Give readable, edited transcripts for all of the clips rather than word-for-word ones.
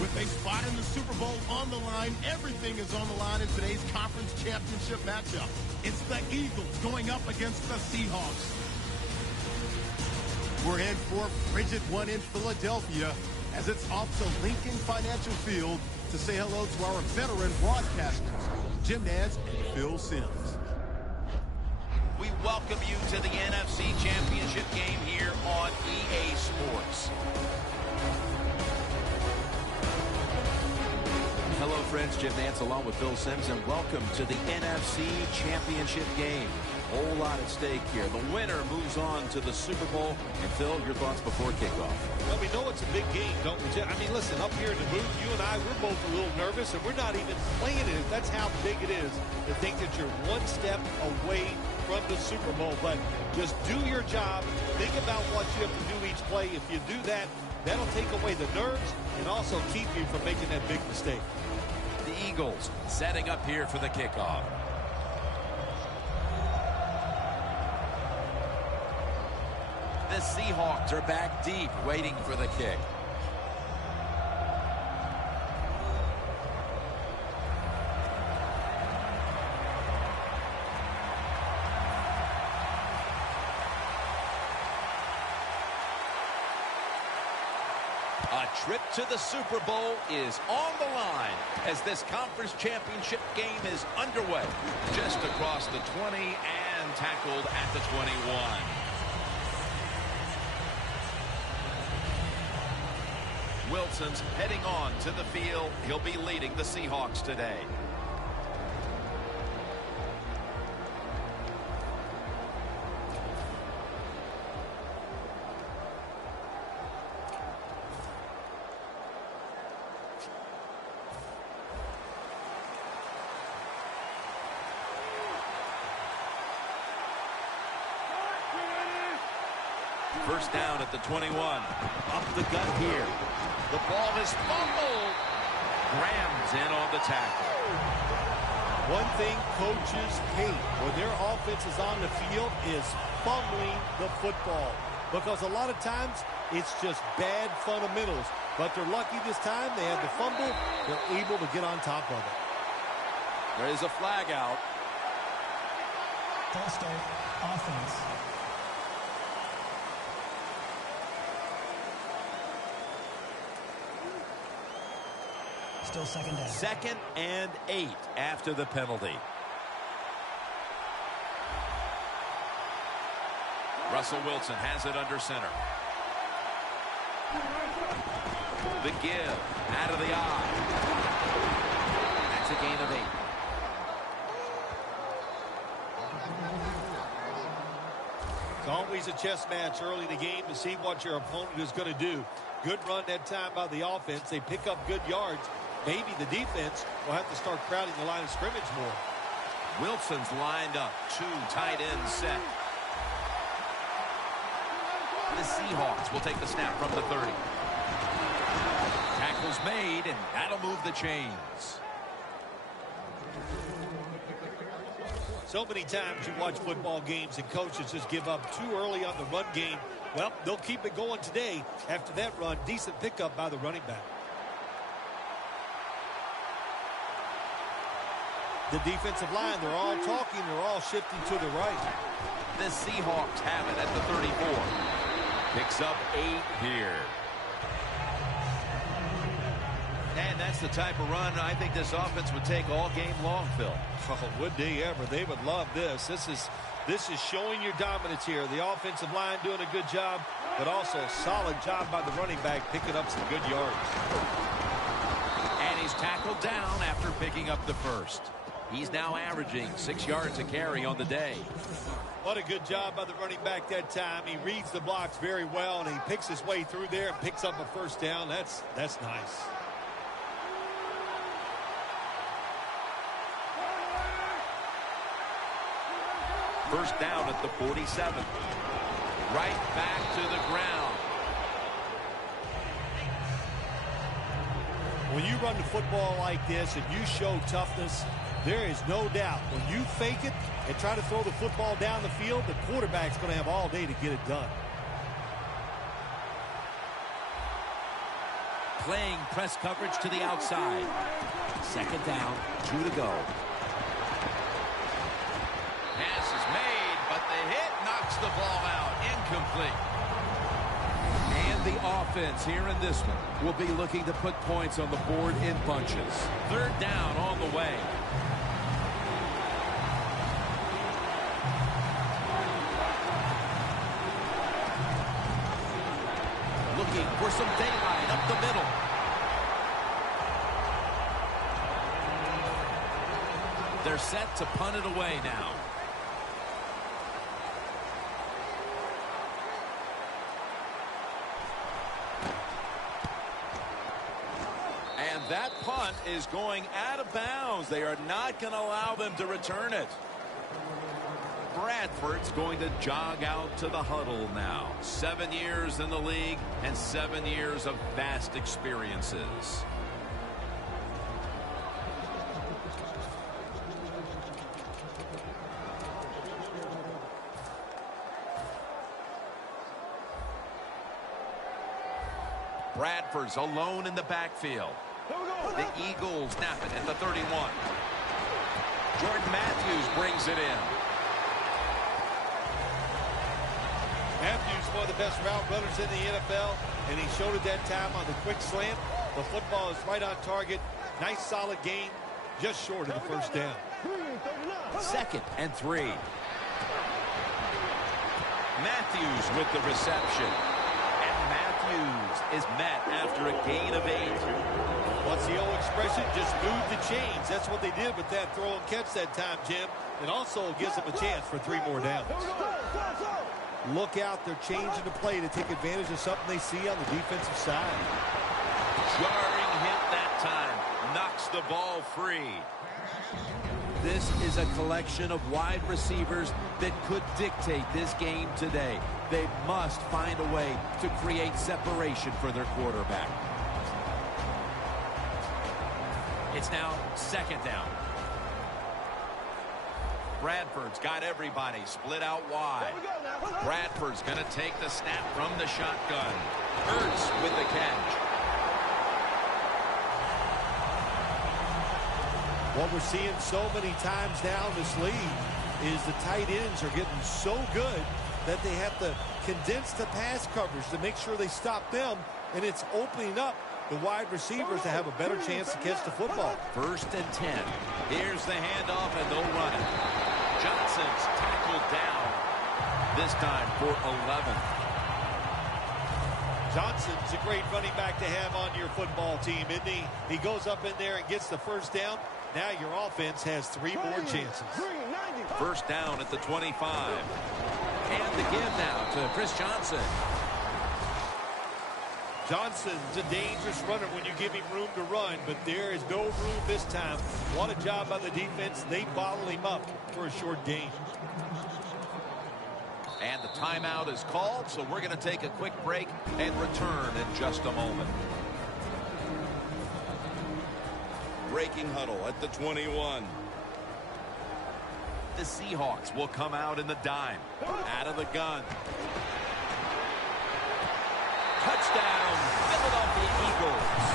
With a spot in the Super Bowl on the line, everything is on the line in today's conference championship matchup. It's the Eagles going up against the Seahawks. We're in for frigid one in Philadelphia as it's off to Lincoln Financial Field to say hello to our veteran broadcasters, Jim Nantz and Phil Simms. We welcome you to the NFC Championship game here on EA Sports. Hello, friends. Jim Nantz along with Phil Simms, and welcome to the NFC Championship game. Whole lot at stake here. The winner moves on to the Super Bowl. And Phil, your thoughts before kickoff? Well, we know it's a big game, don't we? I mean, listen, up here in the booth, you and I, we're both a little nervous, and we're not even playing it. That's how big it is to think that you're one step away from the Super Bowl. But just do your job. Think about what you have to do each play. If you do that, that'll take away the nerves and also keep you from making that big mistake. The Eagles setting up here for the kickoff. The Seahawks are back deep, waiting for the kick. A trip to the Super Bowl is on the line as this conference championship game is underway. Just across the 20 and tackled at the 21. Wilson's heading on to the field. He'll be leading the Seahawks today. First down at the 21. Up the gut here. The ball is fumbled. Graham's in on the tackle. One thing coaches hate when their offense is on the field is fumbling the football. Because a lot of times it's just bad fundamentals. But they're lucky this time. They had the fumble. They're able to get on top of it. There is a flag out. False start, offense. Still second down. 2nd and 8 after the penalty. Russell Wilson has it under center. The give out of the eye. That's a gain of 8. It's always a chess match early in the game to see what your opponent is going to do. Good run that time by the offense. They pick up good yards. Maybe the defense will have to start crowding the line of scrimmage more. Wilson's lined up. 2 tight ends set. The Seahawks will take the snap from the 30. Tackle's made, and that'll move the chains. So many times you watch football games and coaches just give up too early on the run game. Well, they'll keep it going today. After that run, decent pickup by the running back. The defensive line, they're all talking, they're all shifting to the right. The Seahawks have it at the 34. Picks up 8 here. And that's the type of run I think this offense would take all game long, Phil. Oh, would they ever? They would love this. This is showing your dominance here. The offensive line doing a good job, but also a solid job by the running back picking up some good yards. And he's tackled down after picking up the first. He's now averaging 6 yards a carry on the day. What a good job by the running back that time. He reads the blocks very well, and he picks his way through there and picks up a first down. That's nice. First down at the 47. Right back to the ground. When you run the football like this and you show toughness, there is no doubt when you fake it and try to throw the football down the field, the quarterback's going to have all day to get it done. playing press coverage to the outside. Second down, 2 to go. Pass is made, but the hit knocks the ball out. Incomplete. And the offense here in this one will be looking to put points on the board in bunches. Third down on the way. Looking for some daylight up the middle. They're set to punt it away now. And that punt is going out of bounds. They are not going to allow them to return it. Bradford's going to jog out to the huddle now. 7 years in the league and 7 years of vast experiences. Bradford's alone in the backfield. The Eagles snap it at the 31. Jordan Matthews brings it in. Matthews, one of the best route runners in the NFL, and he showed it that time on the quick slant. The football is right on target. Nice, solid gain, just short of the first down. 2nd and 3. Matthews with the reception. And Matthews is met after a gain of 8. What's the old expression? Just move the chains. That's what they did with that throw and catch that time, Jim. It also gives them a chance for 3 more downs. Look out. They're changing the play to take advantage of something they see on the defensive side. Jarring hit that time. Knocks the ball free. This is a collection of wide receivers that could dictate this game today. They must find a way to create separation for their quarterback. It's now 2nd down. Bradford's got everybody split out wide. Bradford's going to take the snap from the shotgun. Hurts with the catch. What we're seeing so many times now in this league is the tight ends are getting so good that they have to condense the pass coverage to make sure they stop them, and it's opening up the wide receivers to have a better chance to catch the football. 1st and 10. Here's the handoff, and they'll run it. Johnson's tackled down, this time for 11. Johnson's a great running back to have on your football team, isn't he? He goes up in there and gets the first down. Now your offense has 3 more chances. 1st down at the 25. And the give now to Chris Johnson. Johnson's a dangerous runner when you give him room to run, but there is no room this time. What a job by the defense. They bottle him up for a short gain. And the timeout is called, so we're going to take a quick break and return in just a moment. Breaking huddle at the 21. The Seahawks will come out in the dime. Out of the gun. Touchdown, Philadelphia Eagles.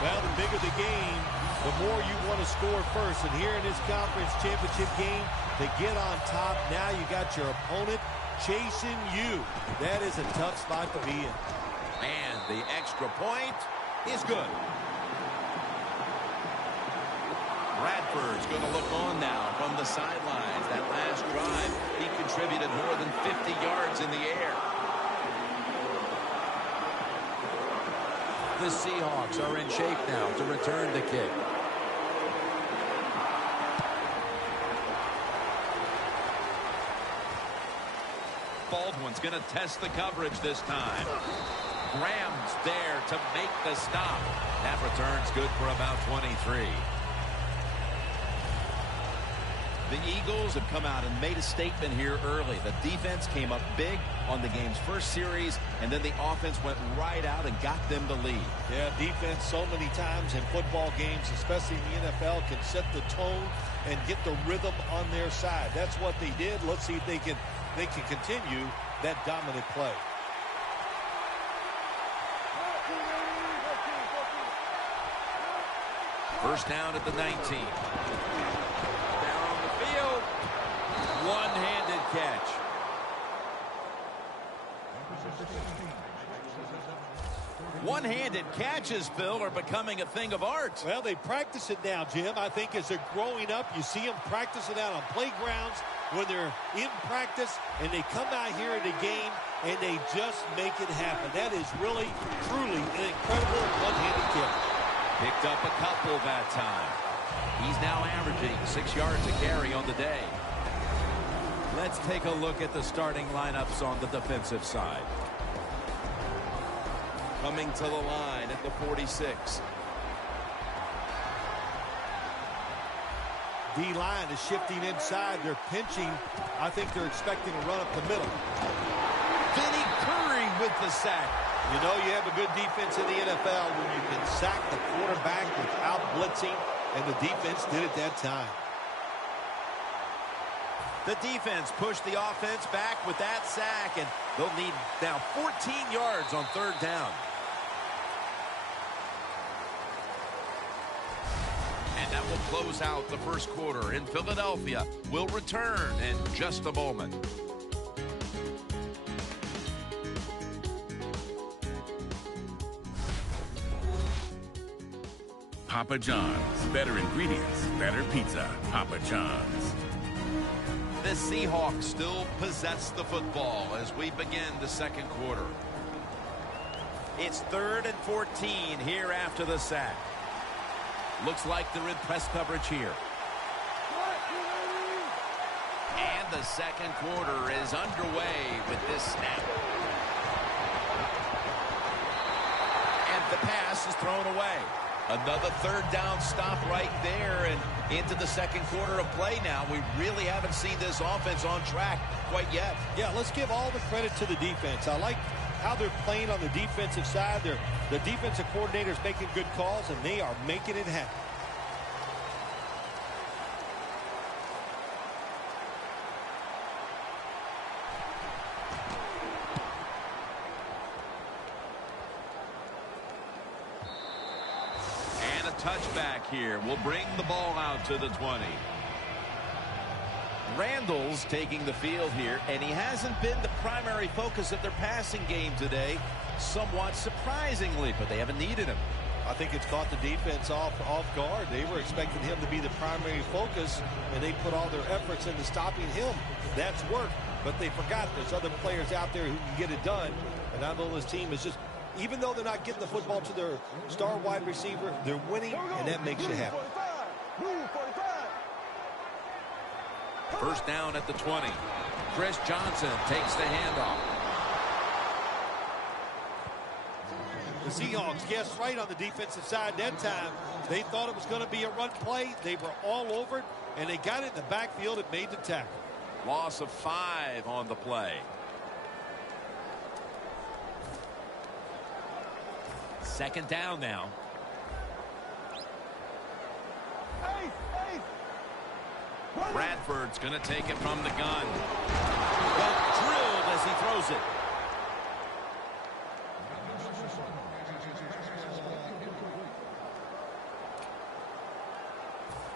Well, the bigger the game, the more you want to score first. And here in this conference championship game, they get on top. Now you got your opponent chasing you. That is a tough spot to be in. And the extra point is good. Bradford's going to look on now from the sidelines. That last drive, he contributed more than 50 yards in the air. The Seahawks are in shape now to return the kick. Baldwin's going to test the coverage this time. Graham's there to make the stop. That return's good for about 23. The Eagles have come out and made a statement here early. The defense came up big on the game's first series, and then the offense went right out and got them the lead. Yeah, defense so many times in football games, especially in the NFL, can set the tone and get the rhythm on their side. That's what they did. Let's see if they can they can continue that dominant play. First down at the 19. Down the field. One-handed catch. One-handed catches, Phil, are becoming a thing of art. Well, they practice it now, Jim. I think as they're growing up, you see them practice it out on playgrounds when they're in practice, and they come out here in the game, and they just make it happen. That is really, truly an incredible one-handed catch. Picked up a couple that time. He's now averaging 6 yards a carry on the day. Let's take a look at the starting lineups on the defensive side. Coming to the line at the 46. D-line is shifting inside. They're pinching. I think they're expecting a run up the middle. Vinny Curry with the sack. You know you have a good defense in the NFL when you can sack the quarterback without blitzing, and the defense did it that time. The defense pushed the offense back with that sack, and they'll need now 14 yards on third down. And that will close out the first quarter, and Philadelphia will return in just a moment. Papa John's. Better ingredients, better pizza. Papa John's. The Seahawks still possess the football as we begin the second quarter. It's 3rd and 14 here after the sack. Looks like they're in press coverage here. And the second quarter is underway with this snap. And the pass is thrown away. Another third down stop right there and into the second quarter of play now. We really haven't seen this offense on track quite yet. Yeah, let's give all the credit to the defense. I like how they're playing on the defensive side. The defensive coordinator's making good calls, and they are making it happen. Touchback here will bring the ball out to the 20. Randall's taking the field here, and he hasn't been the primary focus of their passing game today, somewhat surprisingly, but they haven't needed him. I think it's caught the defense off guard. They were expecting him to be the primary focus, and they put all their efforts into stopping him. That's work, but they forgot there's other players out there who can get it done, and I know this team is just, even though they're not getting the football to their star wide receiver, they're winning, and that makes you happy. First down at the 20. Chris Johnson takes the handoff. The Seahawks guessed right on the defensive side that time. They thought it was going to be a run play. They were all over it, and they got it in the backfield and made the tackle. Loss of 5 on the play. Second down now. Bradford's going to take it from the gun. But drilled as he throws it.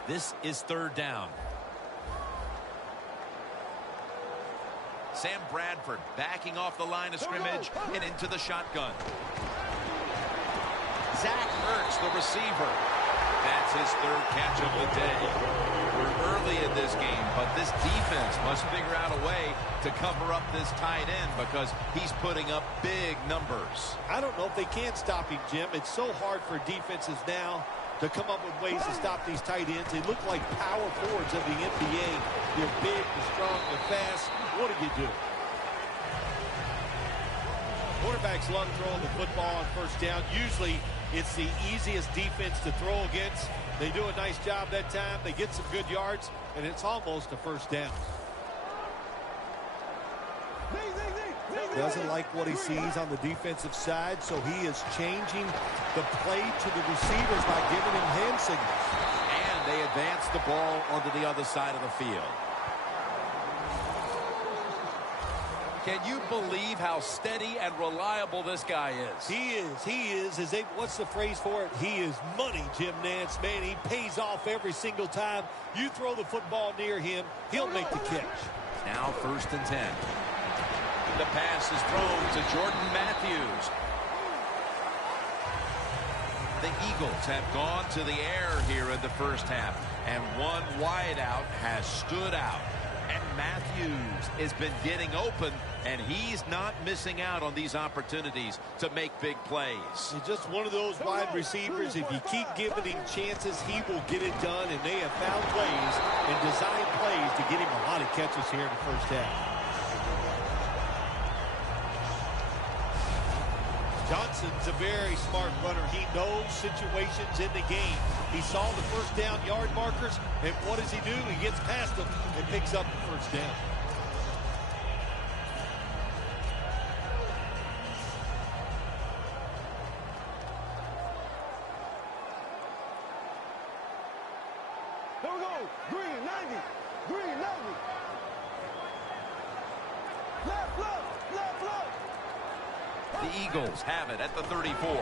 This is third down. Sam Bradford backing off the line of scrimmage and into the shotgun. Zach Ertz, the receiver. That's his third catch of the day. We're early in this game, but this defense must figure out a way to cover up this tight end because he's putting up big numbers. I don't know if they can stop him, Jim. It's so hard for defenses now to come up with ways to stop these tight ends. They look like power forwards of the NBA. They're big, they're strong, they're fast. What do you do? Quarterbacks love throwing the football on first down. Usually it's the easiest defense to throw against. They do a nice job that time. They get some good yards, and it's almost a first down. Doesn't like what he sees on the defensive side, so he is changing the play to the receivers by giving him hand signals. And they advance the ball onto the other side of the field. Can you believe how steady and reliable this guy is? He is. What's the phrase for it? He is money, Jim Nance. Man, he pays off every single time. You throw the football near him, he'll make the catch. Now 1st and 10. The pass is thrown to Jordan Matthews. The Eagles have gone to the air here in the first half, and one wideout has stood out. And Matthews has been getting open, and he's not missing out on these opportunities to make big plays. He's just one of those wide receivers. If you keep giving him chances, he will get it done, and they have found ways and designed plays to get him a lot of catches here in the first half. Johnson's a very smart runner. He knows situations in the game. He saw the first down yard markers, and what does he do? He gets past them and picks up the first down. Here we go. Green 90. Green 90. Left, left, left, left. The Eagles have it at the 34. And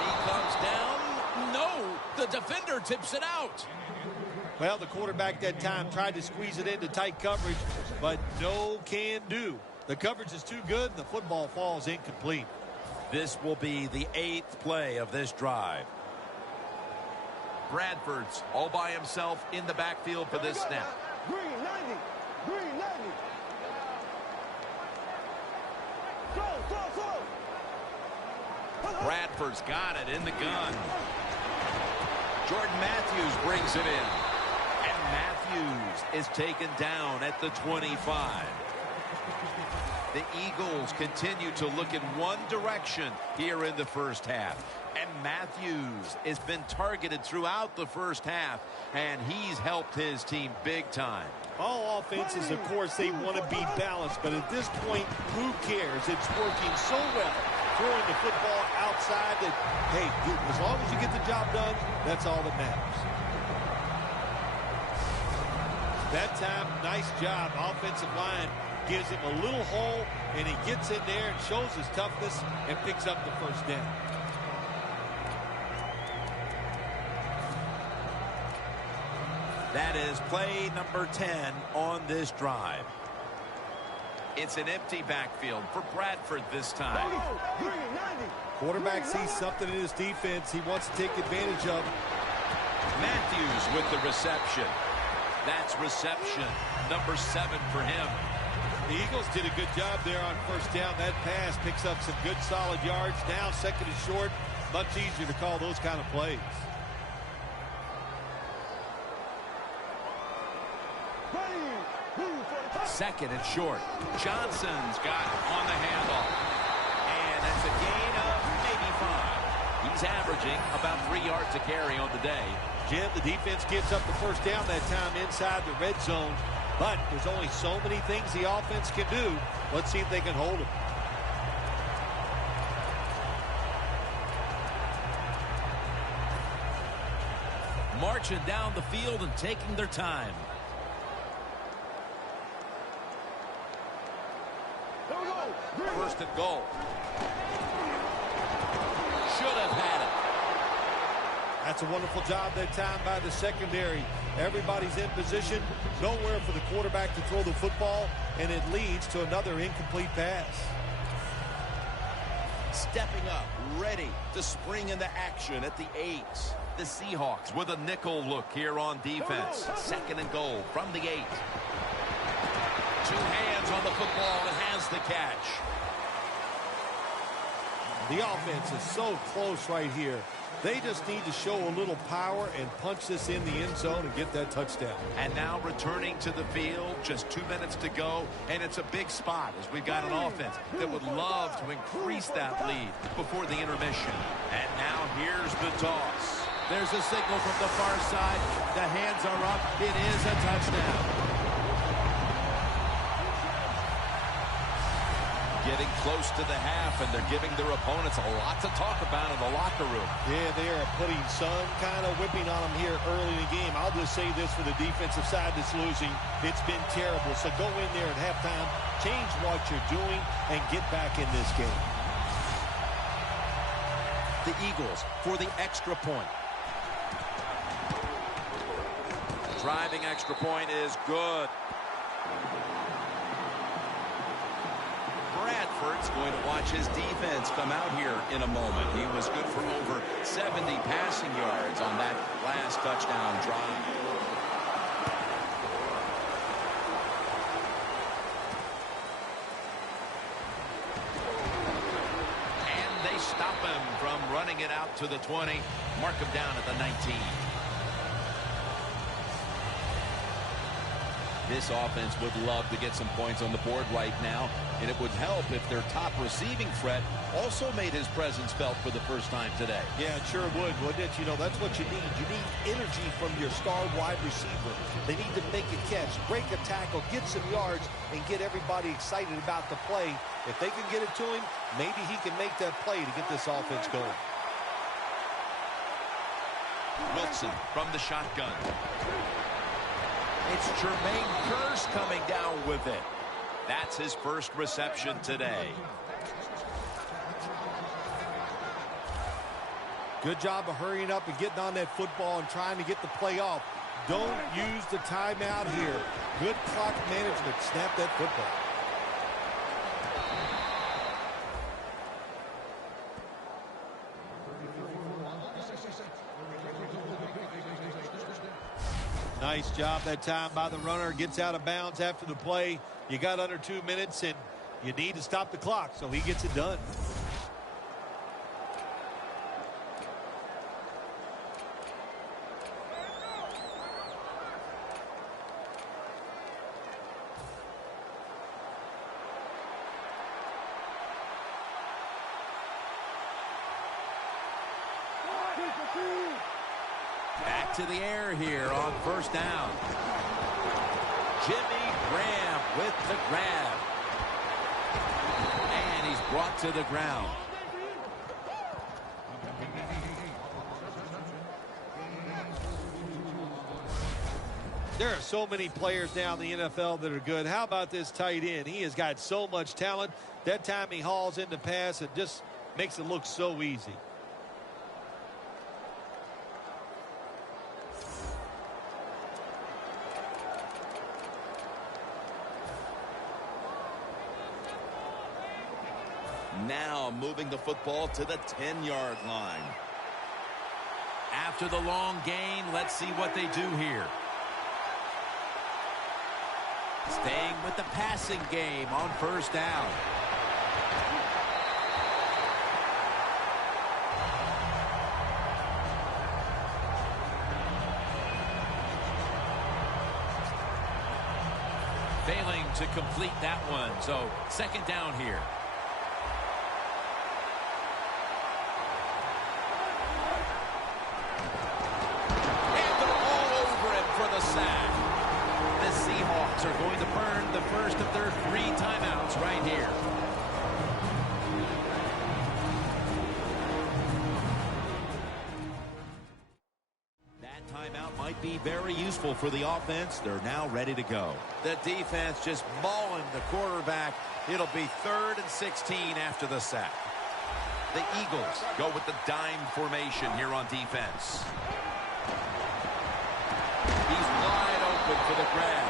he comes down. No, the defender tips it out. Well, the quarterback that time tried to squeeze it into tight coverage, but no can do. The coverage is too good, and the football falls incomplete. This will be the 8th play of this drive. Bradford's all by himself in the backfield for this snap. Green 90. Green 90. Throw. Bradford's got it in the gun. Jordan Matthews brings it in. And Matthews is taken down at the 25. The Eagles continue to look in one direction here in the first half. And Matthews has been targeted throughout the first half, and he's helped his team big time. All offenses, of course, they want to be balanced, but at this point, who cares? It's working so well, throwing the football outside that, hey, as long as you get the job done, that's all that matters. That time, nice job. Offensive line gives him a little hole, and he gets in there and shows his toughness and picks up the first down. That is play number 10 on this drive. It's an empty backfield for Bradford this time. Quarterback sees something in his defense he wants to take advantage of. Matthews with the reception. That's reception number 7 for him. The Eagles did a good job there on first down. That pass picks up some good solid yards. Now 2nd and short. Much easier to call those kind of plays. Second and short. Johnson's got it on the handoff. And that's a gain of maybe 5. He's averaging about 3 yards a carry on the day. Jim, the defense gives up the first down that time inside the red zone. But there's only so many things the offense can do. Let's see if they can hold him. Marching down the field and taking their time. First and goal. Should have had it. That's a wonderful job that time by the secondary. Everybody's in position. Nowhere for the quarterback to throw the football, and it leads to another incomplete pass. Stepping up, ready to spring into action at the 8. The Seahawks with a nickel look here on defense. Second and goal from the 8. 2 hands on the football and has the catch. The offense is so close right here. They just need to show a little power and punch this in the end zone and get that touchdown. And now returning to the field, just 2 minutes to go, and it's a big spot as we've got an offense that would love to increase that lead before the intermission. And now here's the toss. There's a signal from the far side. The hands are up. It is a touchdown. Getting close to the half, and they're giving their opponents a lot to talk about in the locker room. Yeah, they are putting some kind of whipping on them here early in the game. I'll just say this for the defensive side that's losing. It's been terrible. So go in there at halftime, change what you're doing, and get back in this game. The Eagles for the extra point. Driving extra point is good. Bradford's going to watch his defense come out here in a moment. He was good for over 70 passing yards on that last touchdown drive. And they stop him from running it out to the 20. Mark him down at the 19. This offense would love to get some points on the board right now, and it would help if their top receiving threat also made his presence felt for the first time today. Yeah, it sure would, wouldn't it? You know, that's what you need. You need energy from your star wide receiver. They need to make a catch, break a tackle, get some yards, and get everybody excited about the play. If they can get it to him, maybe he can make that play to get this offense going. Wilson from the shotgun. It's Jermaine Kearse coming down with it. That's his first reception today. Good job of hurrying up and getting on that football and trying to get the play off. Don't use the timeout here. Good clock management. Snap that football. Nice job that time by the runner. Gets out of bounds after the play. You got under 2 minutes, and you need to stop the clock, so he gets it done. Back to the air here on first down. Jimmy Graham with the grab. And he's brought to the ground. There are so many players now in the NFL that are good. How about this tight end? He has got so much talent. That time he hauls in the pass and just makes it look so easy. Now moving the football to the 10-yard line. After the long gain, let's see what they do here. Staying with the passing game on first down. Failing to complete that one, so second down here. Are going to burn the first of their 3 timeouts right here. That timeout might be very useful for the offense. They're now ready to go. The defense just mauling the quarterback. It'll be 3rd and 16 after the sack. The Eagles go with the dime formation here on defense. He's wide open for the grab.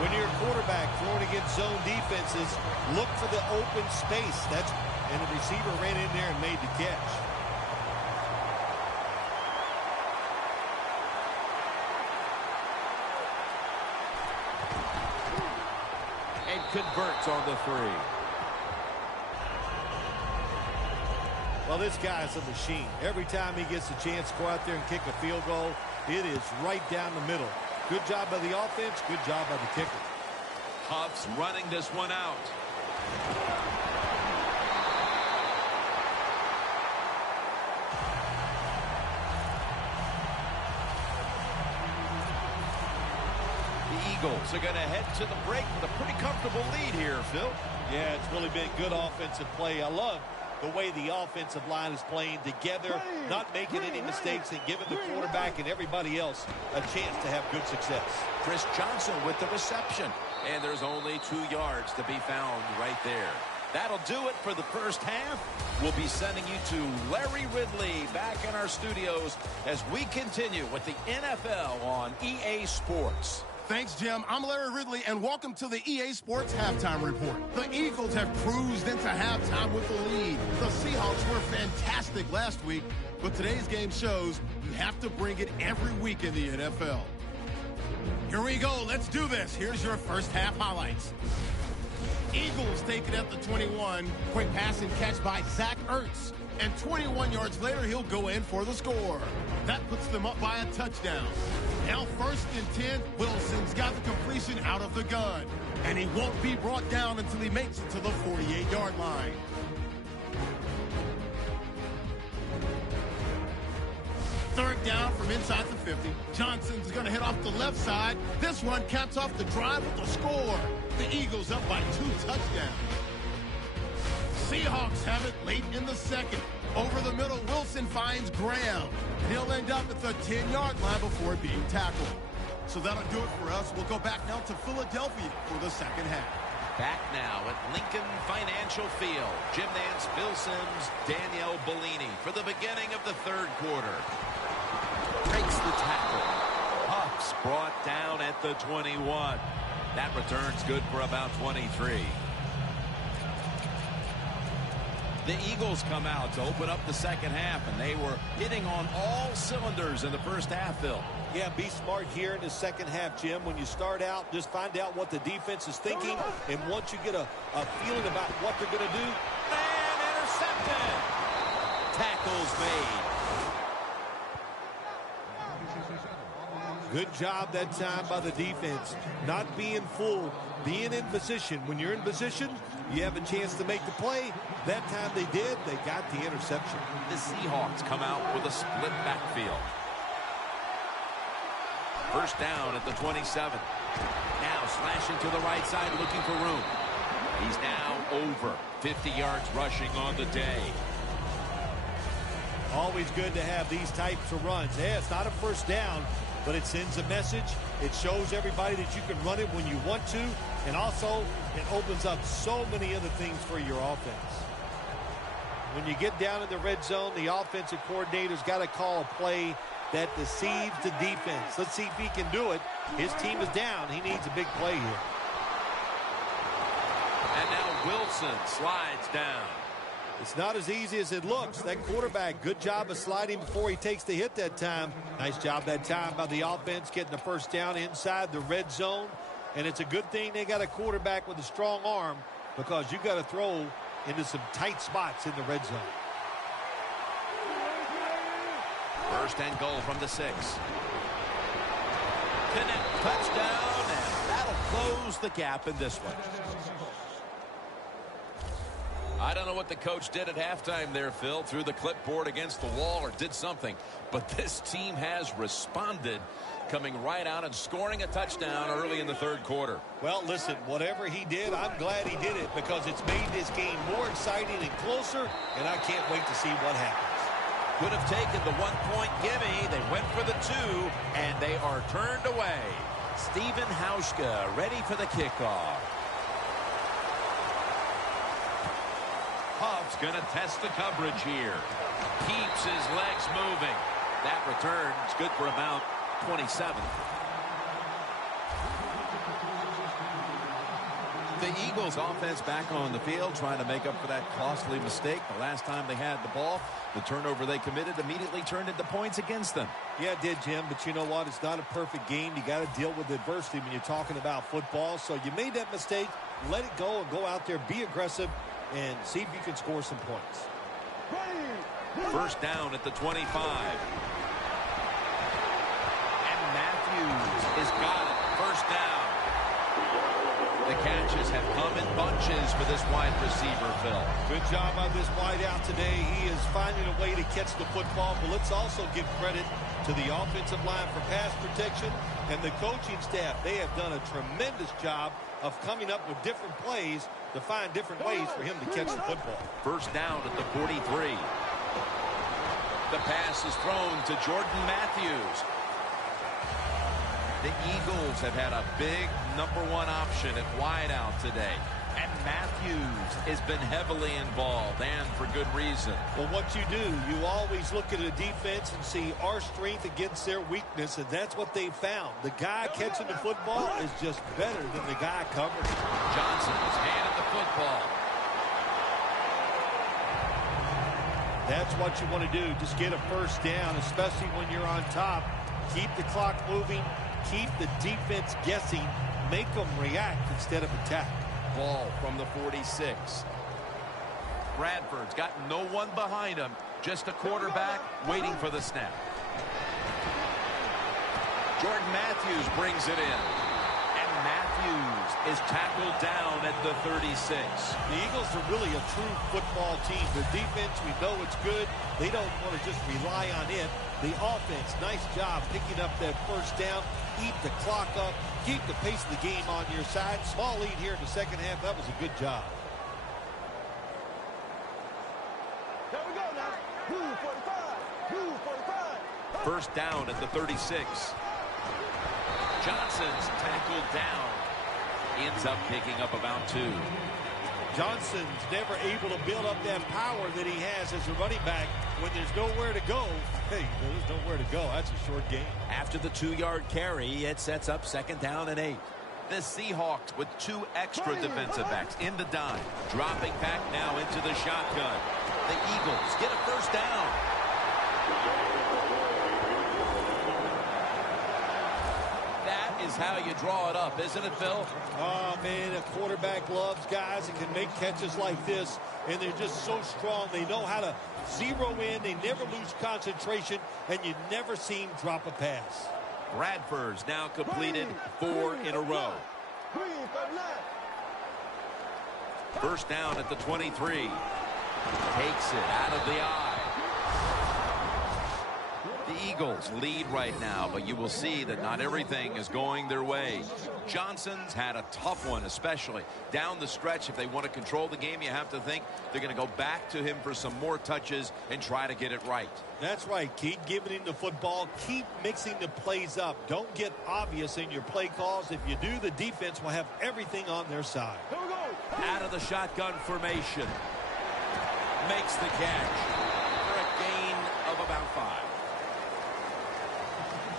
When you're a quarterback throwing against zone defenses, look for the open space. And the receiver ran in there and made the catch. And converts on the 3. Well, this guy's a machine. Every time he gets a chance to go out there and kick a field goal, it is right down the middle. Good job by the offense, good job by the kicker. Huff's running this one out. The Eagles are going to head to the break with a pretty comfortable lead here, Phil. Yeah, it's really been good offensive play. I love the way the offensive line is playing together, not making any mistakes, and giving the quarterback and everybody else a chance to have good success. Chris Johnson with the reception. And there's only 2 yards to be found right there. That'll do it for the first half. We'll be sending you to Larry Ridley back in our studios as we continue with the NFL on EA Sports. Thanks, Jim. I'm Larry Ridley, and welcome to the EA Sports Halftime Report. The Eagles have cruised into halftime with the lead. The Seahawks were fantastic last week, but today's game shows you have to bring it every week in the NFL. Here we go. Let's do this. Here's your first half highlights. Eagles take it at the 21. Quick pass and catch by Zach Ertz. And 21 yards later, he'll go in for the score. That puts them up by a touchdown. Now 1st and 10, Wilson's got the completion out of the gun. And he won't be brought down until he makes it to the 48-yard line. Third down from inside the 50. Johnson's going to hit off the left side. This one caps off the drive with the score. The Eagles up by 2 touchdowns. Seahawks have it late in the second. Over the middle, Wilson finds Graham. He'll end up at the 10-yard line before being tackled. So that'll do it for us. We'll go back now to Philadelphia for the second half. Back now at Lincoln Financial Field. Jim Nance, Bill Sims, Danielle Bellini for the beginning of the third quarter. Breaks the tackle. Puffs brought down at the 21. That return's good for about 23. The Eagles come out to open up the second half, and they were hitting on all cylinders in the first half, Phil. Yeah, be smart here in the second half, Jim. When you start out, just find out what the defense is thinking, and once you get a feeling about what they're going to do. And intercepted. Tackles made. Good job that time by the defense. Not being full, being in position. When you're in position, you have a chance to make the play. That time they did. They got the interception. The Seahawks come out with a split backfield. First down at the 27. Now slashing to the right side, looking for room. He's now over 50 yards rushing on the day. Always good to have these types of runs. Yeah, it's not a first down, but it sends a message. It shows everybody that you can run it when you want to, and also it opens up so many other things for your offense. When you get down in the red zone, the offensive coordinator's got to call a play that deceives the defense. Let's see if he can do it. His team is down. He needs a big play here. And now Wilson slides down. It's not as easy as it looks. That quarterback, good job of sliding before he takes the hit that time. Nice job that time by the offense getting the first down inside the red zone. And it's a good thing they got a quarterback with a strong arm, because you got to throw into some tight spots in the red zone. First and goal from the 6. Connect, touchdown, and that'll close the gap in this one. I don't know what the coach did at halftime there, Phil. Threw the clipboard against the wall or did something. But this team has responded, coming right out and scoring a touchdown early in the third quarter. Well, listen, whatever he did, I'm glad he did it, because it's made this game more exciting and closer, and I can't wait to see what happens. Could have taken the 1-point gimme. They went for the 2, and they are turned away. Steven Hauschka ready for the kickoff. Huff's going to test the coverage here. Keeps his legs moving. That return's good for about 27. The Eagles offense back on the field, trying to make up for that costly mistake. The last time they had the ball, the turnover they committed immediately turned into points against them. Yeah, it did, Jim, but you know what? It's not a perfect game. You got to deal with adversity when you're talking about football. So you made that mistake. Let it go and go out there, be aggressive, and see if you can score some points. First down at the 25. And Matthews has got it. First down. The catches have come in bunches for this wide receiver, Phil. Good job on this wide out today. He is finding a way to catch the football, but let's also give credit to the offensive line for pass protection And the coaching staff, they have done a tremendous job of coming up with different plays to find different ways for him to catch the football. First down at the 43. The pass is thrown to Jordan Matthews. The Eagles have had a big #1 option at wideout today. And Matthews has been heavily involved, and for good reason. Well, what you do, you always look at a defense and see our strength against their weakness, and that's what they found. The guy catching the football is just better than the guy covering. Johnson has handed the football. That's what you want to do. Just get a first down, especially when you're on top. Keep the clock moving. Keep the defense guessing. Make them react instead of attack. Ball from the 46. Bradford's got no one behind him. Just a quarterback waiting for the snap. Jordan Matthews brings it in. And Matthews is tackled down at the 36. The Eagles are really a true football team. Their defense, we know it's good. They don't want to just rely on it. The offense, nice job picking up that first down. Keep the clock up. Keep the pace of the game on your side. Small lead here in the second half. That was a good job. There we go now. 2:45. First down at the 36. Johnson's tackled down. Ends up picking up about 2. Johnson's never able to build up that power that he has as a running back. When there's nowhere to go, hey, there's nowhere to go. That's a short game. After the 2-yard carry, it sets up 2nd down and 8. The Seahawks with 2 extra defensive backs in the dime. Dropping back now into the shotgun. The Eagles get a first down. That is how you draw it up, isn't it, Phil? Oh, man, a quarterback loves guys that can make catches like this, and they're just so strong. They know how to zero in. They never lose concentration, and you never see him drop a pass. Bradford's now completed 4 in a row. First down at the 23. Takes it out of the eye. The Eagles lead right now, but you will see that not everything is going their way. Johnson's had a tough one, especially down the stretch. If they want to control the game, you have to think they're going to go back to him for some more touches and try to get it right. That's right. Keep giving him the football. Keep mixing the plays up. Don't get obvious in your play calls. If you do, the defense will have everything on their side. Out of the shotgun formation. Makes the catch for a gain of about 5.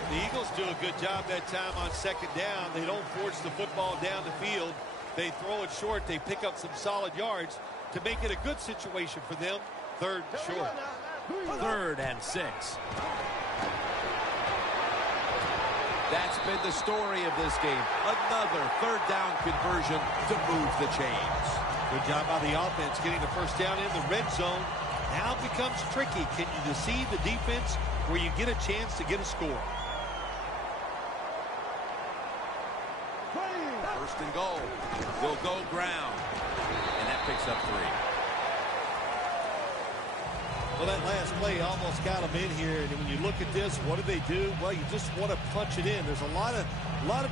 The Eagles do a good job that time on 2nd down. They don't force the football down the field. They throw it short. They pick up some solid yards to make it a good situation for them. 3rd short. 3rd and 6. That's been the story of this game. Another 3rd down conversion to move the chains. Good job by the offense getting the first down in the red zone. Now it becomes tricky. Can you deceive the defense where you get a chance to get a score? First and goal. Will go ground. And that picks up 3. Well, that last play almost got them in here. And when you look at this, what do they do? Well, you just want to punch it in. There's a lot of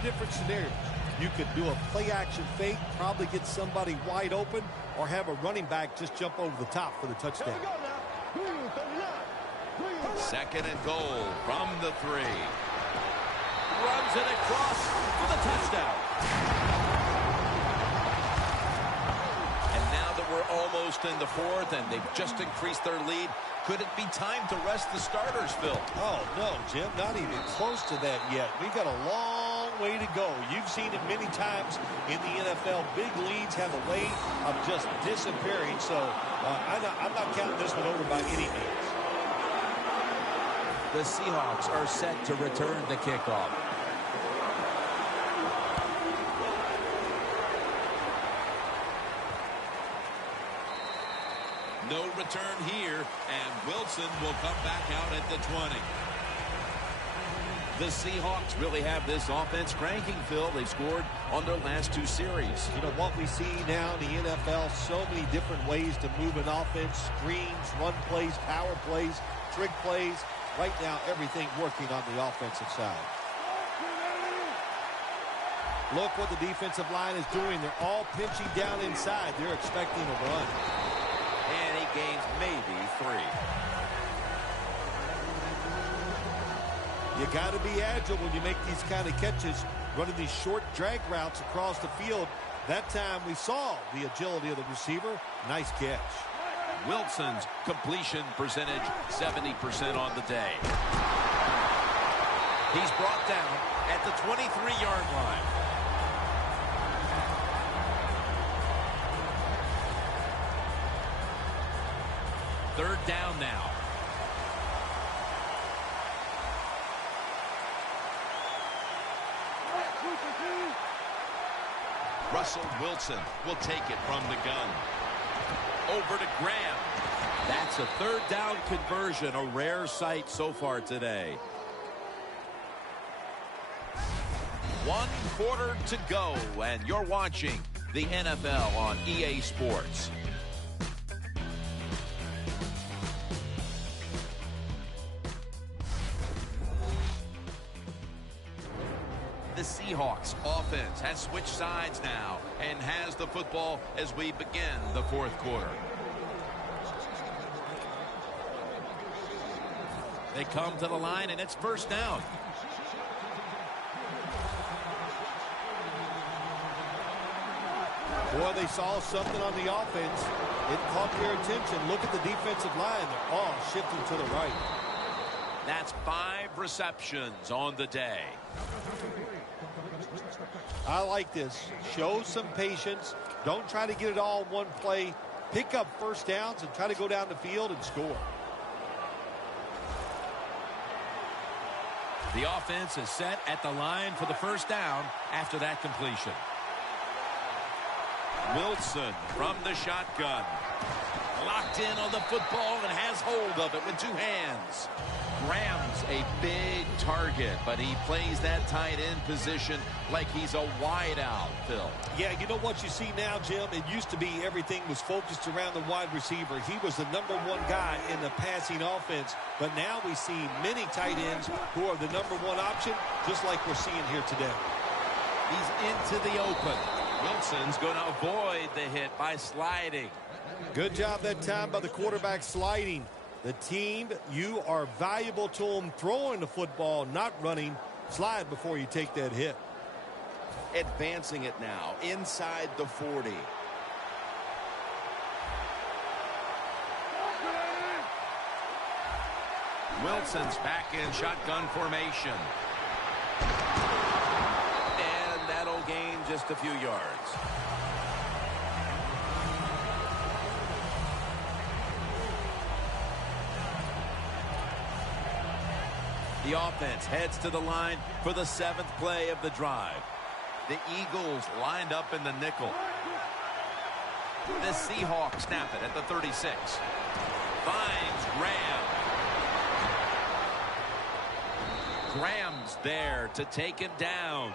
different scenarios. You could do a play-action fake, probably get somebody wide open, or have a running back just jump over the top for the touchdown. 2nd and goal from the 3. Runs it across for the touchdown. And now that we're almost in the 4th and they've just increased their lead, could it be time to rest the starters, Phil? Oh, no, Jim, not even close to that yet. We've got a long way to go. You've seen it many times in the NFL. Big leads have a way of just disappearing, so I'm not counting this one over by any means. The Seahawks are set to return the kickoff. No return here, and Wilson will come back out at the 20. The Seahawks really have this offense cranking, Phil. They've scored on their last 2 series. You know, what we see now in the NFL, so many different ways to move an offense, screens, run plays, power plays, trick plays. Right now, everything working on the offensive side. Look what the defensive line is doing. They're all pinching down inside. They're expecting a run. And he gains maybe 3. You got to be agile when you make these kind of catches, running these short drag routes across the field. That time we saw the agility of the receiver. Nice catch. Wilson's completion percentage 70% on the day. He's brought down at the 23-yard line. Third down now. Russell Wilson will take it from the gun. Over to Graham. That's a third down conversion, a rare sight so far today. 1 quarter to go, and you're watching the NFL on EA Sports. The Seahawks offense has switched sides now and has the football as we begin the fourth quarter. They come to the line, and it's first down. Boy, they saw something on the offense. It caught their attention. Look at the defensive line. They're all shifting to the right. That's 5 receptions on the day. I like this. Show some patience. Don't try to get it all in one play. Pick up first downs and try to go down the field and score. The offense is set at the line for the first down after that completion. Wilson from the shotgun. Locked in on the football and has hold of it with 2 hands. Graham's a big target, but he plays that tight end position like he's a wide out, Phil. Yeah, you know what you see now, Jim? It used to be everything was focused around the wide receiver. He was the #1 guy in the passing offense, but now we see many tight ends who are the #1 option, just like we're seeing here today. He's into the open. Wilson's going to avoid the hit by sliding. Good job that time by the quarterback sliding. The team, you are valuable to them throwing the football, not running. Slide before you take that hit. Advancing it now inside the 40. Wilson's back in shotgun formation. And that'll gain just a few yards. The offense heads to the line for the 7th play of the drive. The Eagles lined up in the nickel. The Seahawks snap it at the 36. Finds Graham. Graham's there to take him down.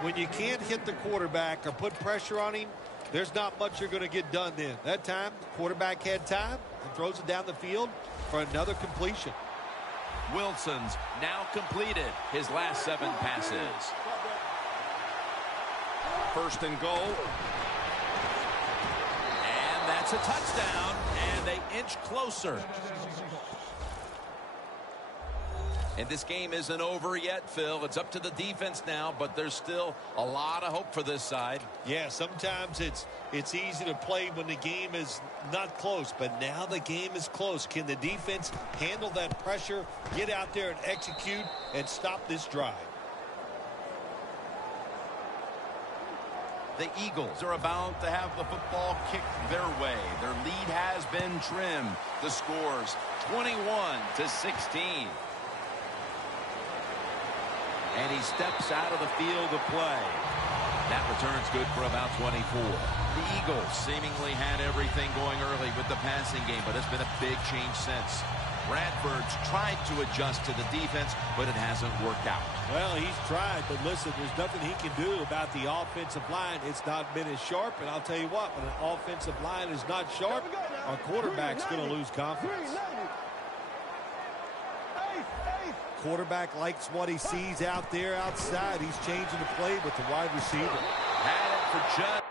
When you can't hit the quarterback or put pressure on him, there's not much you're going to get done then. That time, the quarterback had time and throws it down the field for another completion. Wilson's now completed his last 7 passes. First and goal. And that's a touchdown, and they inch closer. And this game isn't over yet, Phil. It's up to the defense now, but there's still a lot of hope for this side. Yeah, sometimes it's easy to play when the game is not close, but now the game is close. Can the defense handle that pressure, get out there and execute, and stop this drive? The Eagles are about to have the football kicked their way. Their lead has been trimmed. The score's 21-16. And he steps out of the field of play. That return's good for about 24. The Eagles seemingly had everything going early with the passing game, but it's been a big change since. Bradford's tried to adjust to the defense, but it hasn't worked out. Well, he's tried, but listen, there's nothing he can do about the offensive line. It's not been as sharp, and I'll tell you what, when an offensive line is not sharp, our quarterback's going to lose confidence. quarterback likes what he sees out there outside. He's changing the play with the wide receiver. Had it for just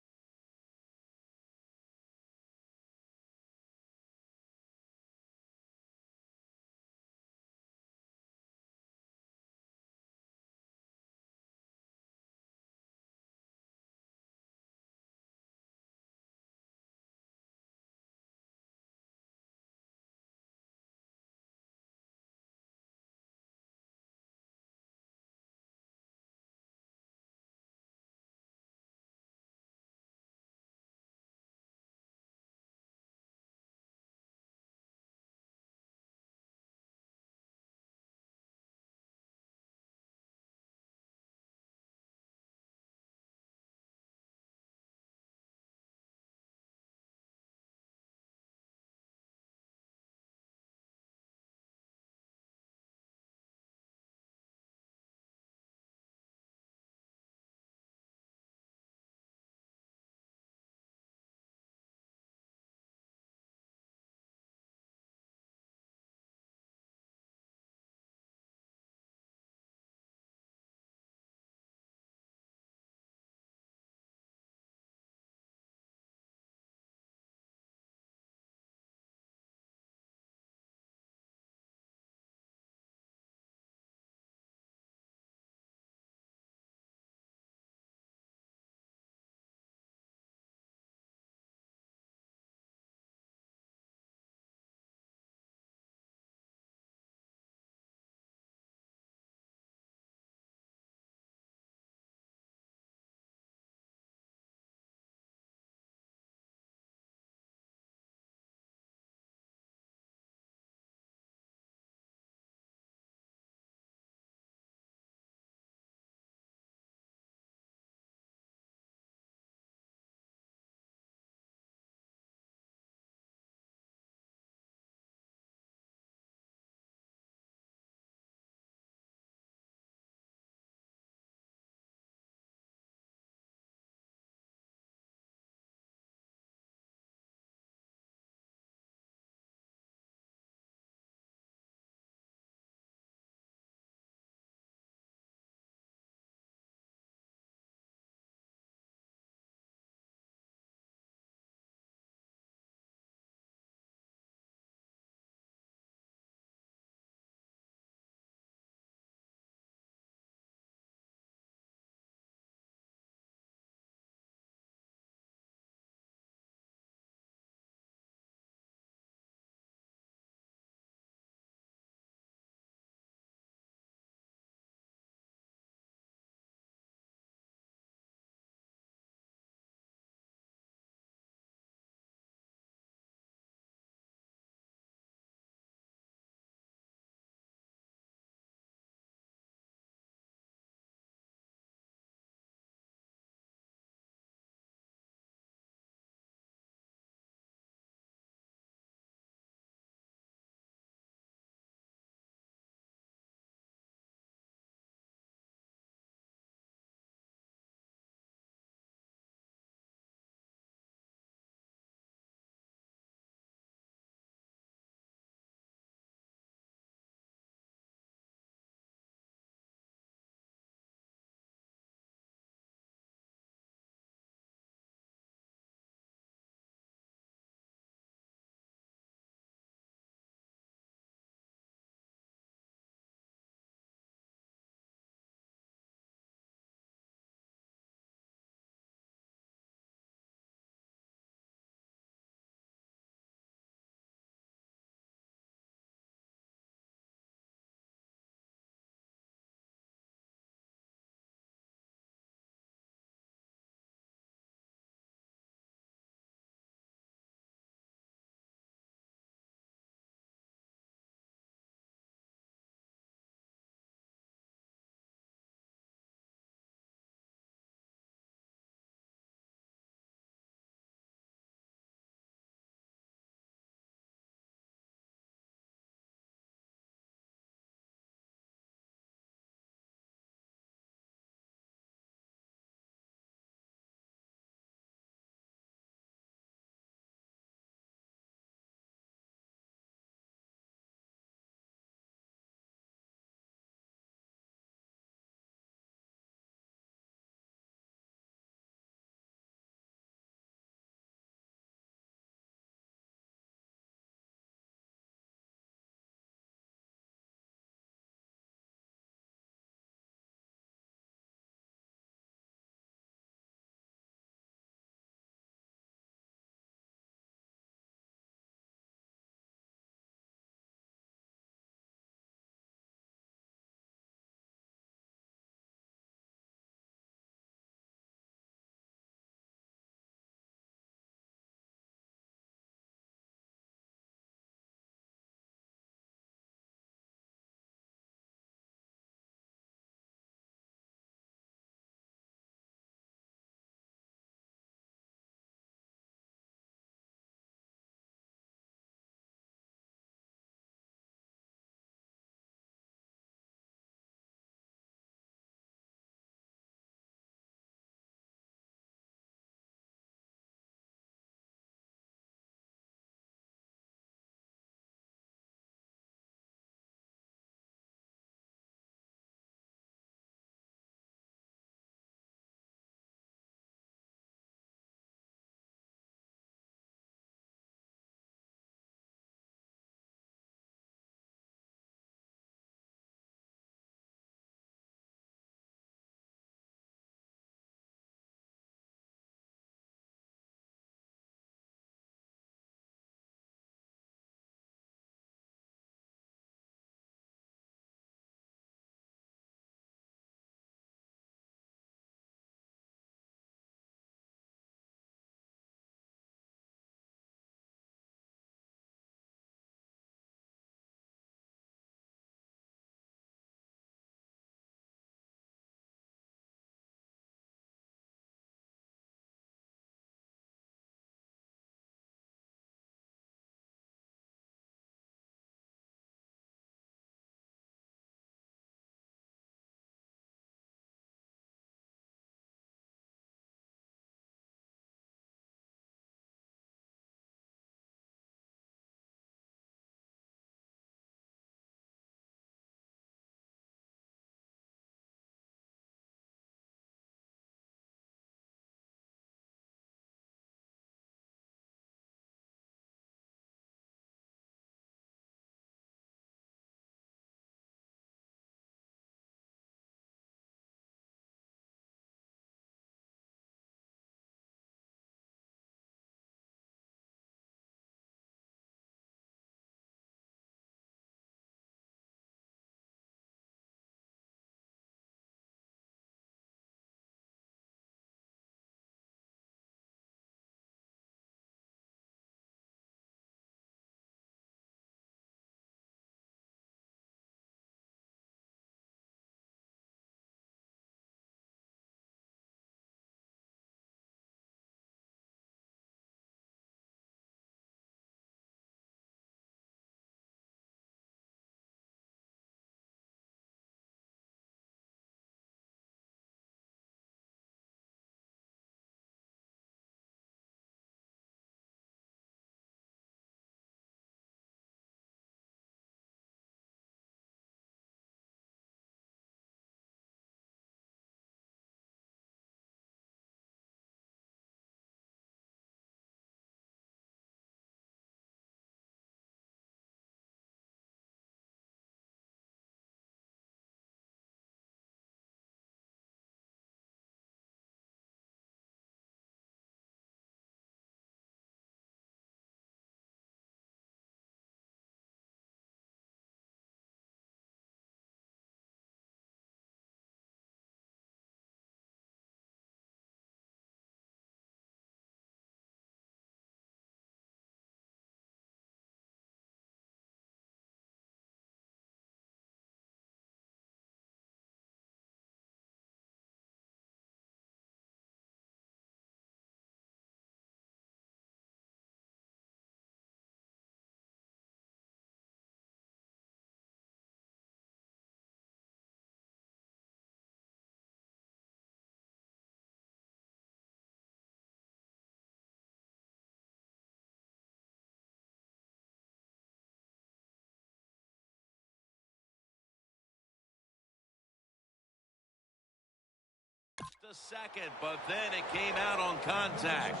the second, but then it came out on contact.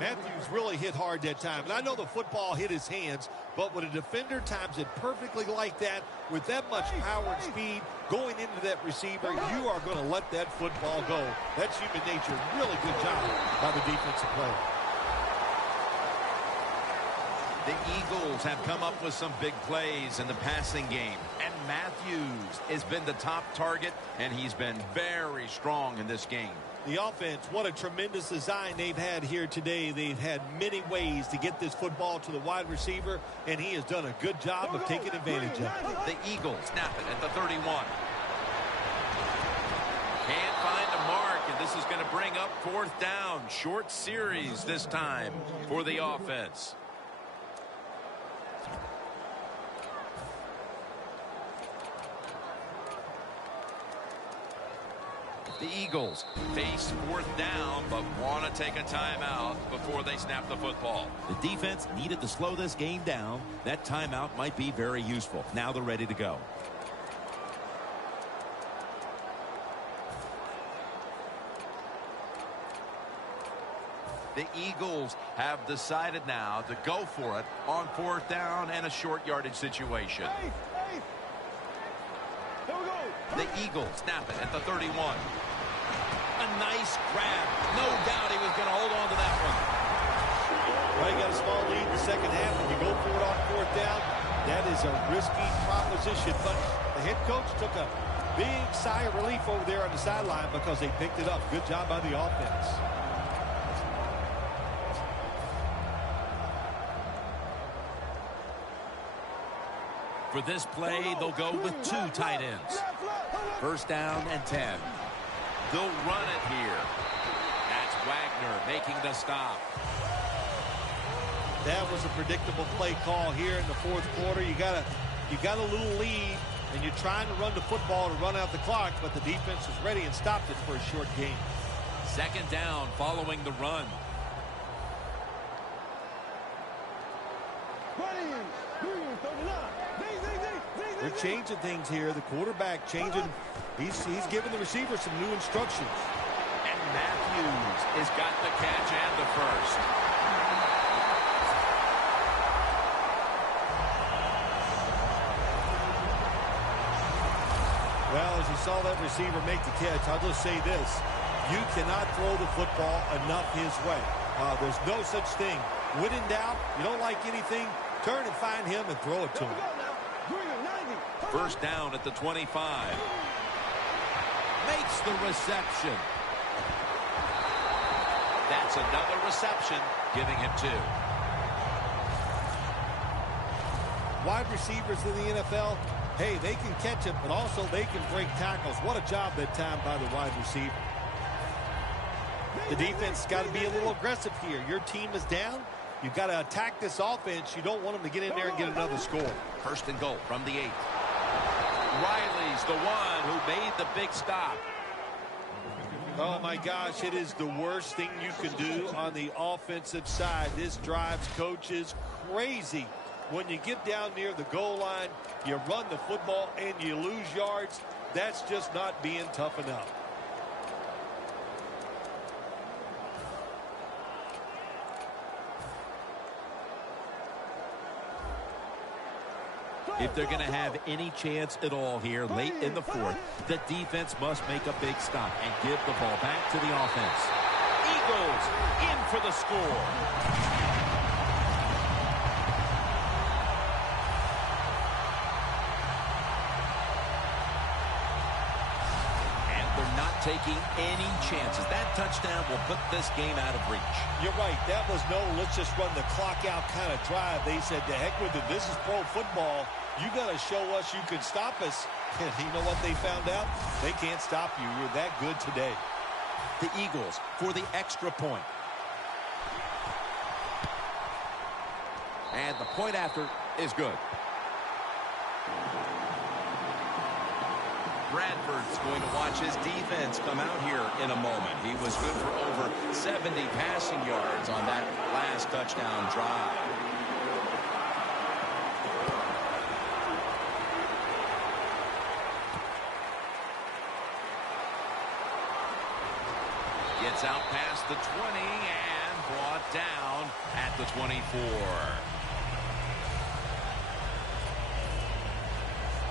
Matthews really hit hard that time. And I know the football hit his hands, but when a defender times it perfectly like that, with that much power and speed going into that receiver, you are going to let that football go. That's human nature. Really good job by the defensive player. The Eagles have come up with some big plays in the passing game. And Matthews has been the top target, and he's been very strong in this game. The offense, what a tremendous design they've had here today. They've had many ways to get this football to the wide receiver, and he has done a good job of taking advantage of it. The Eagles snap it at the 31. Can't find a mark, and this is going to bring up 4th down. Short series this time for the offense. The Eagles face 4th down, but want to take a timeout before they snap the football. The defense needed to slow this game down. That timeout might be very useful. Now they're ready to go. The Eagles have decided now to go for it on 4th down and a short yardage situation. Hey. Here we go. The Eagles snap it at the 31. A nice grab. No doubt he was going to hold on to that one. Well, you got a small lead in the second half, and you go for it on 4th down. That is a risky proposition, but the head coach took a big sigh of relief over there on the sideline because they picked it up. Good job by the offense. For this play, they'll go with 2 tight ends. 1st down and 10. They'll run it here. That's Wagner making the stop. That was a predictable play call here in the 4th quarter. You got a little lead, and you're trying to run the football to run out the clock, but the defense is ready and stopped it for a short gain. 2nd down following the run. They're changing things here. The quarterback changing. He's giving the receiver some new instructions. And Matthews has got the catch and the first. Well, as you saw that receiver make the catch, I'll just say this. You cannot throw the football enough his way. There's no such thing. When in doubt, you don't like anything, turn and find him and throw it to him. 1st down at the 25. Makes the reception. That's another reception, giving him 2. Wide receivers in the NFL, hey, they can catch it, but also they can break tackles. What a job that time by the wide receiver. The defense has got to be a little aggressive here. Your team is down. You've got to attack this offense. You don't want them to get in there and get another score. 1st and goal from the 8. Riley's the one who made the big stop. Oh, my gosh, it is the worst thing you can do on the offensive side. This drives coaches crazy. When you get down near the goal line, you run the football and you lose yards. That's just not being tough enough. If they're going to have any chance at all here late in the 4th, the defense must make a big stop and give the ball back to the offense. Eagles in for the score. And they're not taking any chances. That touchdown will put this game out of reach. You're right. That was no let's just run the clock out kind of drive. They said, to heck with it. This is pro football. You got to show us you can stop us. And you know what they found out? They can't stop you. You're that good today. The Eagles for the extra point. And the point after is good. Bradford's going to watch his defense come out here in a moment. He was good for over 70 passing yards on that last touchdown drive. Gets out past the 20 and brought down at the 24.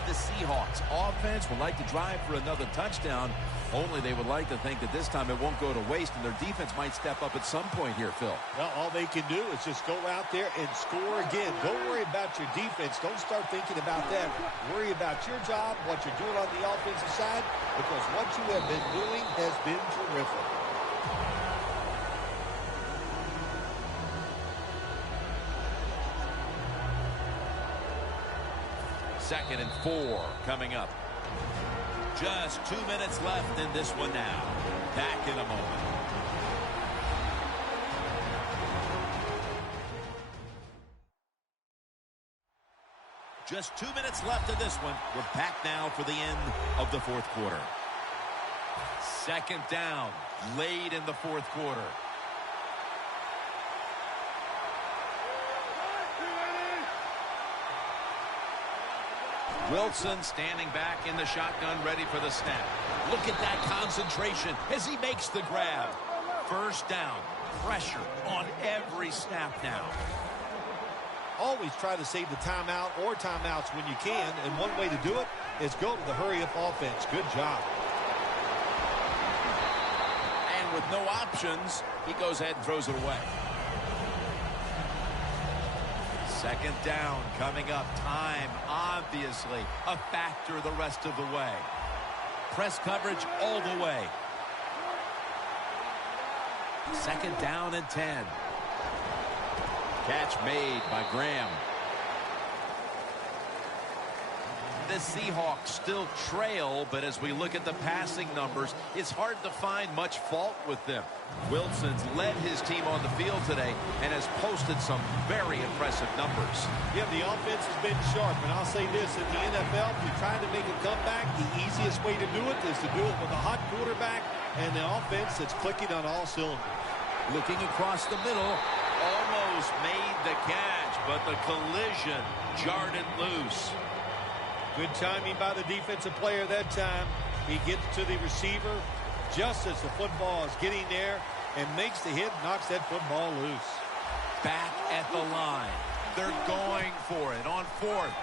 The Seahawks offense would like to drive for another touchdown, only they would like to think that this time it won't go to waste and their defense might step up at some point here, Phil. Well, all they can do is just go out there and score again. Don't worry about your defense. Don't start thinking about that. Worry about your job, what you're doing on the offensive side, because what you have been doing has been terrific. Second and 4 coming up. Just 2 minutes left in this one now. Back in a moment. Just 2 minutes left in this one. We're back now for the end of the fourth quarter. Second down, late in the fourth quarter. Wilson standing back in the shotgun, ready for the snap. Look at that concentration as he makes the grab. First down, pressure on every snap now. Always try to save the timeout or timeouts when you can, and one way to do it is go to the hurry-up offense. Good job. And with no options, he goes ahead and throws it away. Second down coming up. Time, obviously, a factor the rest of the way. Press coverage all the way. Second down and 10. Catch made by Graham. The Seahawks still trail, but as we look at the passing numbers, it's hard to find much fault with them. Wilson's led his team on the field today and has posted some very impressive numbers. Yeah, the offense has been sharp, and I'll say this, in the NFL, if you're trying to make a comeback, the easiest way to do it is to do it with a hot quarterback and the offense that's clicking on all cylinders. Looking across the middle, almost made the catch, but the collision jarred it loose. Good timing by the defensive player that time. He gets to the receiver just as the football is getting there and makes the hit, knocks that football loose. Back at the line. They're going for it on fourth.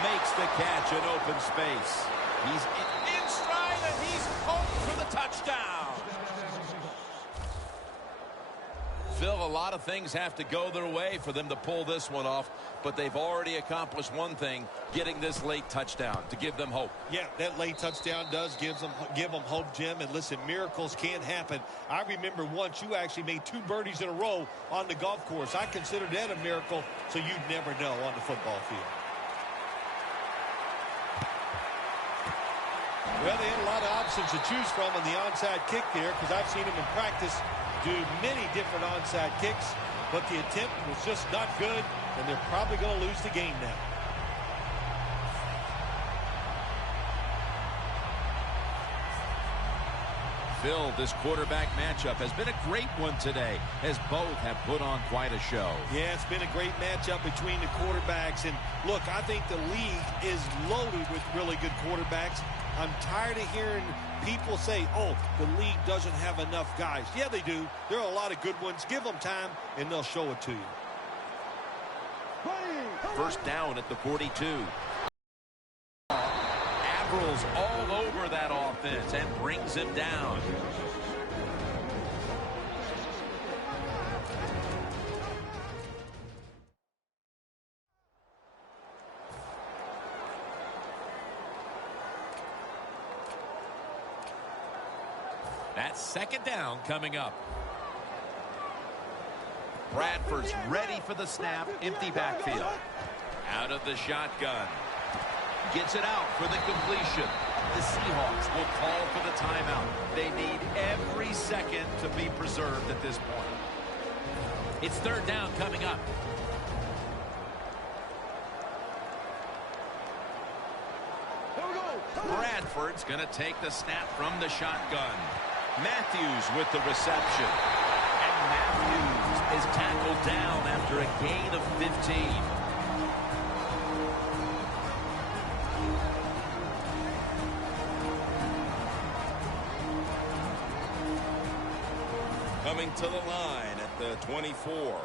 Makes the catch in open space. He's in stride and he's home for the touchdown. Phil, a lot of things have to go their way for them to pull this one off, but they've already accomplished one thing, getting this late touchdown to give them hope. Yeah, that late touchdown does give them hope, Jim. And listen, miracles can't happen. I remember once you actually made 2 birdies in a row on the golf course. I consider that a miracle, so you never know on the football field. Well, they had a lot of options to choose from on the onside kick there, because I've seen them in practice do many different onside kicks, but the attempt was just not good, and they're probably going to lose the game now. Phil, this quarterback matchup has been a great one today, as both have put on quite a show. Yeah, it's been a great matchup between the quarterbacks, and look, I think the league is loaded with really good quarterbacks. I'm tired of hearing people say, oh, the league doesn't have enough guys. Yeah, they do. There are a lot of good ones. Give them time, and they'll show it to you. First down at the 42. Avrils all over that offense and brings him down. That's second down coming up. Bradford's ready for the snap. Empty backfield. Out of the shotgun. Gets it out for the completion. The Seahawks will call for the timeout. They need every second to be preserved at this point. It's third down coming up. Bradford's going to take the snap from the shotgun. Matthews with the reception. And Matthews is tackled down after a gain of 15. coming to the line at the 24.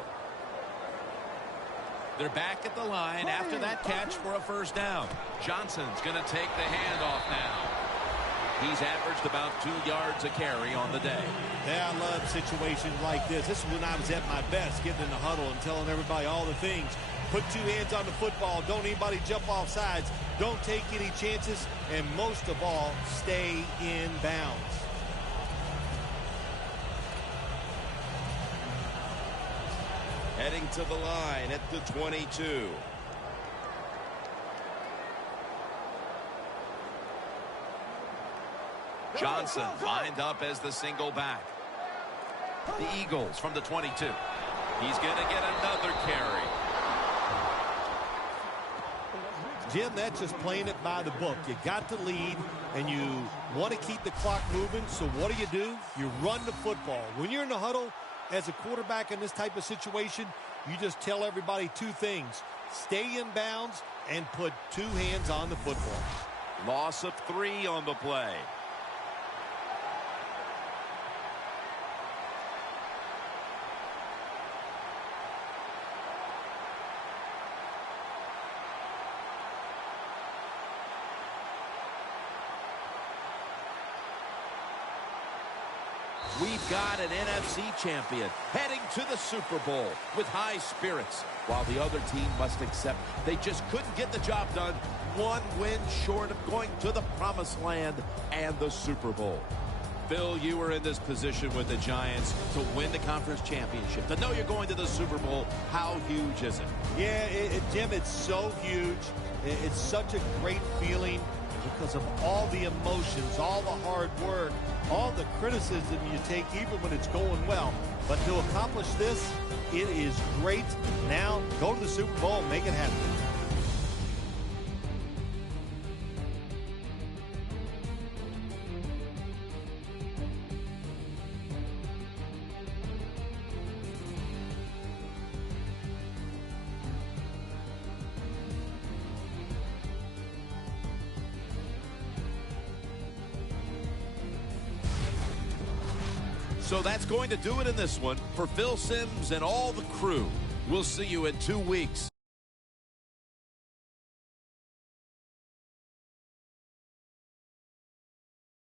They're back at the line after that catch for a first down. Johnson's going to take the handoff now. He's averaged about 2 yards a carry on the day. Yeah, I love situations like this. This is when I was at my best, getting in the huddle and telling everybody all the things. Put 2 hands on the football. Don't anybody jump off sides. Don't take any chances. And most of all, stay in bounds. Heading to the line at the 22. Johnson lined up as the single back. The Eagles from the 22. He's going to get another carry. Jim, that's just playing it by the book. You got the lead, and you want to keep the clock moving, so what do? You run the football. When you're in the huddle, as a quarterback in this type of situation, you just tell everybody 2 things. Stay in bounds and put 2 hands on the football. Loss of 3 on the play. We've got an NFC champion heading to the Super Bowl with high spirits, while the other team must accept they just couldn't get the job done. 1 win short of going to the promised land and the Super Bowl. Phil, you were in this position with the Giants to win the conference championship. To know you're going to the Super Bowl, how huge is it? Yeah, Jim, it's so huge. It's such a great feeling because of all the emotions, all the hard work, all the criticism you take even when it's going well. But to accomplish this, it is great. Now, go to the Super Bowl and make it happen. So that's going to do it in this one. For Phil Simms and all the crew, we'll see you in 2 weeks.